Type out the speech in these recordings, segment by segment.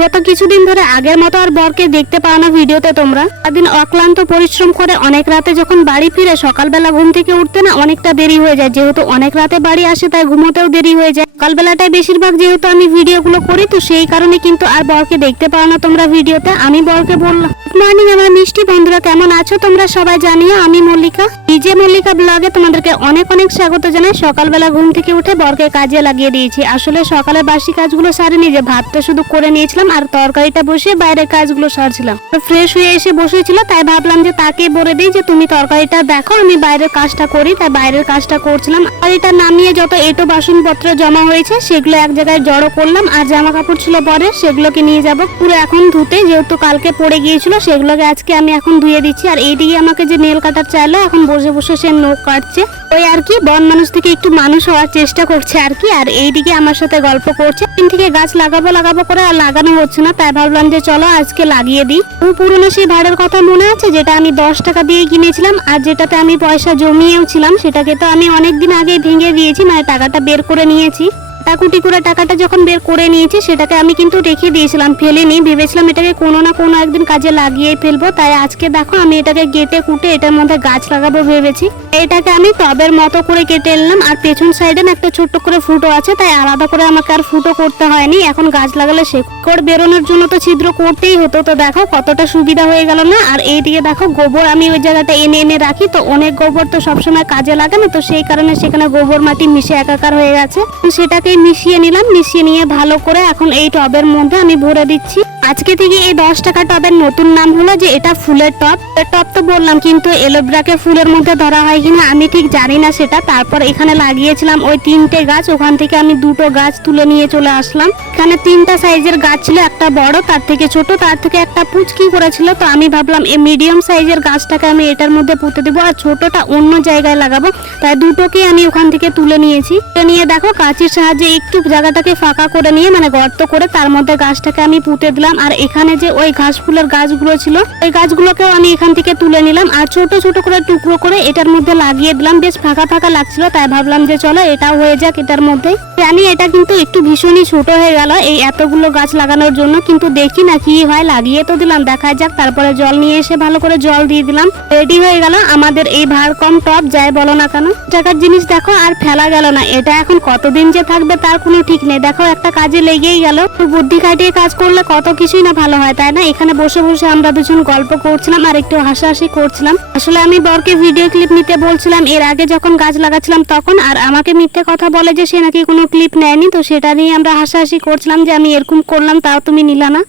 গত কিছুদিন ধরে আগের মতো আর বরকে দেখতে পাও না ভিডিওতে তোমরা। সারাদিন অক্লান্ত পরিশ্রম করে অনেক রাতে যখন বাড়ি ফিরে সকালবেলা ঘুম থেকে উঠতে না অনেকটা দেরি হয়ে যায়, যেহেতু অনেক রাতে বাড়ি আসে তাই ঘুমোতেও দেরি হয়ে যায়। সকালবেলাটাই বেশিরভাগ যেহেতু আমি ভিডিওগুলো করি, তো সেই কারণে কিন্তু আর বরকে দেখতে পাও না তোমরা ভিডিওতে। আমি বরকে বললাম গুড মর্নিং আমার মিষ্টি বন্ধুরা, কেমন আছো তোমরা সবাই জানিও। আমি মল্লিকা, ডিজে মল্লিকা ব্লগে তোমাদেরকে অনেক অনেক স্বাগত জানাই। সকালবেলা ঘুম থেকে উঠে বরকে কাজে লাগিয়ে দিয়েছি। আসলে সকালে বাসি কাজগুলো সারিনি, যে ভাতটা শুধু করে নিয়েছিলাম আর তরকারিটা বসিয়ে বাইরের কাজগুলো সারছিলাম। ফ্রেশ হয়ে এসে বসেছিল, তাই ভাবলাম যে তাকে বলে দিই যে তুমি তরকারিটা দেখো, আমি বাইরের কাজটা করি। তাই বাইরের কাজটা করছিলাম। আর এটা নামিয়ে যত এটো বাসনপত্র জমা হয়েছে সেগুলো এক জায়গায় জড়ো করলাম। আর জামা কাপড় ছিল পরে সেগুলোকে নিয়ে যাব পুরো এখন ধুতে, যেহেতু কালকে পড়ে গিয়েছিল সেগুলোকে আজকে আমি এখন ধুয়ে দিচ্ছি। আর এইদিকে আমাকে যে নেল কাটার চাইলো, এখন বসে বসে সে নখ কাটছে। ওই আর কি বন মানুষ থেকে একটু মানুষ হওয়ার চেষ্টা করছে আর কি। আর এইদিকে আমার সাথে গল্প করছে। দিন থেকে গাছ লাগাবো করে আর লাগানো হচ্ছে না, তাই ভাবলাম যে চলো আজকে লাগিয়ে দিই। পুরোনো সেই ভাড়ের কথা মনে আছে, যেটা আমি 10 টাকা দিয়ে কিনেছিলাম আর যেটাতে আমি পয়সা জমিয়েও ছিলাম, সেটাকে তো আমি অনেকদিন আগেই ভেঙে দিয়েছি, মানে টাকাটা বের করে নিয়েছি। টাকুটি করে টাকাটা যখন বের করে নিয়েছি সেটাকে আমি কিন্তু রেখে দিয়েছিলাম, ফেলিনি। ভেবেছিলাম এটাকে কোনো না কোনো একদিন কাজে লাগিয়ে ফেলবো। তাই আজকে দেখো আমি এটাকে কেটে কুটে এটার মধ্যে গাছ লাগাবো ভেবেছি। এটাকে আমি টবের মতো করে কেটে নিলাম। আর পেছন সাইডে না একটা ছোট্ট করে ফুটো আছে, তাই আলাদা করে আমাকে আর ফুটো করতে হয়নি। এখন গাছ লাগালে শেকড় বেরোনোর জন্য তো ছিদ্র করতেই হতো। তো দেখো কতটা সুবিধা হয়ে গেল না। আর এইদিকে দেখো গোবর আমি ওই জায়গাটা এনে রাখি, তো অনেক গোবর তো সবসময় কাজে লাগে না, তো সেই কারণে সেখানে গোবর মাটি মিশে একাকার হয়ে গেছে। সেটাকে মিশিয়ে নিলাম। মিশিয়ে নিয়ে ভালো করে এখন এই টবের মধ্যে আমি ভরে দিচ্ছি। আজকে থেকে এই 10 টাকা টবের নতুন নাম হলো যে এটা ফুলের টব। টব তো বললাম, কিন্তু এলোভেরাকে ফুলের মধ্যে ধরা হয় কিনা আমি ঠিক জানি না সেটা। তারপর এখানে লাগিয়েছিলাম ওই 3টে গাছ, ওখান থেকে আমি 2টো গাছ তুলে নিয়ে চলে আসলাম। এখানে 3টা সাইজের গাছ ছিল, একটা বড়, তার থেকে ছোট, তার থেকে একটা পুচকি করেছিল। তো আমি ভাবলাম এই মিডিয়াম সাইজের গাছটাকে আমি এটার মধ্যে পুঁতে দেবো আর ছোটটা অন্য জায়গায় লাগাবো। তাই দুটোকে আমি ওখান থেকে তুলে নিয়েছি। নিয়ে দেখো কাঁচির সাহায্যে একটু জায়গাটাকে ফাঁকা করে নিয়ে, মানে গর্ত করে, তার মধ্যে গাছটাকে আমি পুঁতে দিলাম। আর এখানে যে ওই ঘাস ফুলের গাছগুলো ছিল ওই গাছগুলোকেও আমি এখান থেকে তুলে নিলাম আর ছোট ছোট করে টুকরো করে এটার মধ্যে লাগিয়ে দিলাম। বেশ ফাঁকা ফাঁকা লাগছিল, তাই ভাবলাম যে চলো এটাও হয়ে যাক এটার মধ্যে। জানি এটা কিন্তু একটু ভীষণই ছোট হয়ে গেল এই এতগুলো গাছ লাগানোর জন্য, কিন্তু দেখি না কি হয়। লাগিয়ে তো দিলাম, দেখা যাক। তারপরে জল নিয়ে এসে ভালো করে জল দিয়ে দিলাম। রেডি হয়ে গেল আমাদের এই ভার কম টব, যাই বলো না কেন। টাকার জিনিস দেখো আর ফেলা গেল না। এটা এখন কতদিন যে থাকবে তার কোনো ঠিক নেই। দেখো একটা কাজে লেগেই গেল। বুদ্ধি খাটিয়ে কাজ করলে কত কিছুই না ভালো হয়, তাই না? এখানে বসে বসে আমরা দুজন গল্প করছিলাম আর একটু হাসাহাসি করছিলাম। আসলে আমি বরকে ভিডিও ক্লিপ নিতে বলছিলাম এর আগে যখন গাছ লাগাচ্ছিলাম তখন, আর আমাকে মিথ্যে কথা বলে যে সে নাকি কোনো ক্লিপ নেয়নি। তো সেটা নিয়ে আমরা হাসাহাসি করছিলাম যে আমি এরকম করলাম তাও তুমি নিলা না।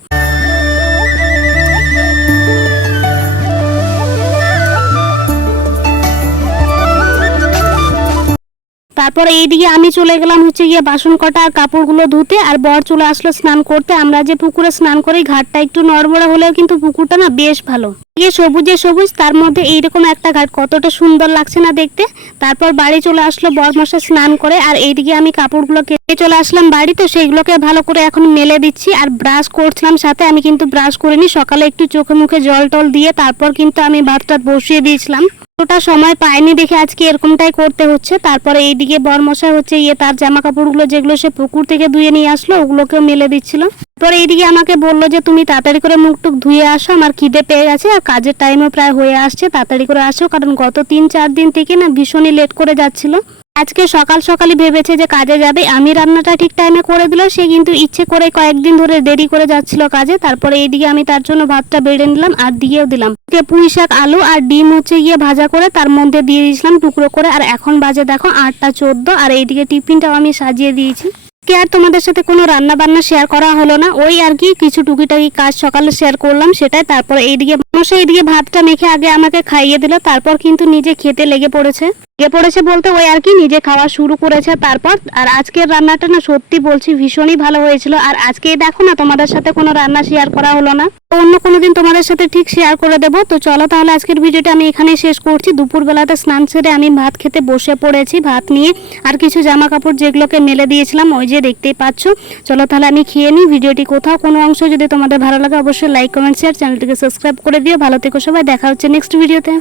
তারপর এইদিকে আমি চলে গেলাম হচ্ছে গিয়ে বাসন কটা আর কাপড়গুলো ধুতে। আর বর চলে আসলো স্নান করতে। আমরা যে পুকুরে স্নান করি ঘাটটা একটু নড়বড়ে হলেও কিন্তু পুকুরটা না বেশ ভালো, সবুজে সবুজ, তার মধ্যে এইরকম একটা ঘাট, কতটা সুন্দর লাগছে না দেখতে। তারপর বাড়ি চলে আসলো বরমশাই স্নান করে। আর এইদিকে আমি কাপড়গুলো কেটে চলে আসলাম বাড়ি। তো সেইগুলোকে ভালো করে এখন মেলে দিচ্ছি আর ব্রাশ করছিলাম সাথে। আমি কিন্তু ব্রাশ করিনি, সকালে একটু চোখে মুখে জল টল দিয়ে তারপর কিন্তু আমি ভাতটা বসিয়ে দিয়েছিলাম। ওটা সময় পাইনি দেখে আজকে এরকমটাই করতে হচ্ছে। তারপরে এইদিকে বরমশাই হচ্ছে তার জামা কাপড়গুলো যেগুলো সে পুকুর থেকে ধুয়ে নিয়ে আসলো ওগুলোকেও মেলে দিচ্ছিল। পরে এইদিকে আমাকে বললো যে তুমি তাড়াতাড়ি করে মুখ টুক ধুয়ে আসো, আমার খিদে পেয়ে গেছে আর কাজের টাইমও প্রায় হয়ে আসছে, তাড়াতাড়ি করে আসো। কারণ গত 3-4 দিন থেকে না ভীষণই লেট করে যাচ্ছিল। আজকে সকাল সকালই ভেবেছে যে কাজে যাবে, আমি রান্নাটা ঠিক টাইমে করে দিল, সে কিন্তু ইচ্ছে করে কয়েকদিন ধরে দেরি করে যাচ্ছিল কাজে। তারপরে এইদিকে আমি তার জন্য ভাতটা বেড়ে নিলাম আর দিয়েও দিলাম। পুঁই শাক, আলু আর ডিম হচ্ছে গিয়ে ভাজা করে তার মধ্যে দিয়ে দিয়েছিলাম টুকরো করে। আর এখন বাজে দেখো 8টা 14। আর এইদিকে টিফিনটাও আমি সাজিয়ে দিয়েছি। আর তোমাদের সাথে কোনো রান্না বান্না শেয়ার করা হলো না, ওই আর কি কিছু টুকিটাকি কাজ সকালে শেয়ার করলাম সেটাই। তারপর এইদিকে ভাতটা মেখে আগে আমাকে খাইয়ে দিল, তারপর কিন্তু নিজে খেতে লেগে পড়েছে বলতে ওই আর কি নিজে খাওয়া শুরু করেছে তারপর। আর আজকের রান্নাটা না সত্যি বলছি ভীষণই ভালো হয়েছিল। আর আজকে দেখো না তোমাদের সাথে কোনো রান্না শেয়ার করা হলো না, অন্য কোনো দিন তোমাদের সাথে ঠিক শেয়ার করে দেবো। তো চলো তাহলে আজকের ভিডিওটা আমি এখানে শেষ করছি। দুপুরবেলাতে স্নান সেরে আমি ভাত খেতে বসে পড়েছি ভাত নিয়ে, আর কিছু জামা কাপড় যেগুলোকে মেলে দিয়েছিলাম ওই যে দেখতেই পাচ্ছ। চলো তাহলে আমি খেয়ে নিই। ভিডিওটি কোথাও কোনো অংশ যদি তোমাদের ভালো লাগে অবশ্যই লাইক কমেন্ট শেয়ার, চ্যানেলটিকে সাবস্ক্রাইব করে দিও। ভালো থেকো সবাই, দেখা হচ্ছে নেক্সট ভিডিওতে।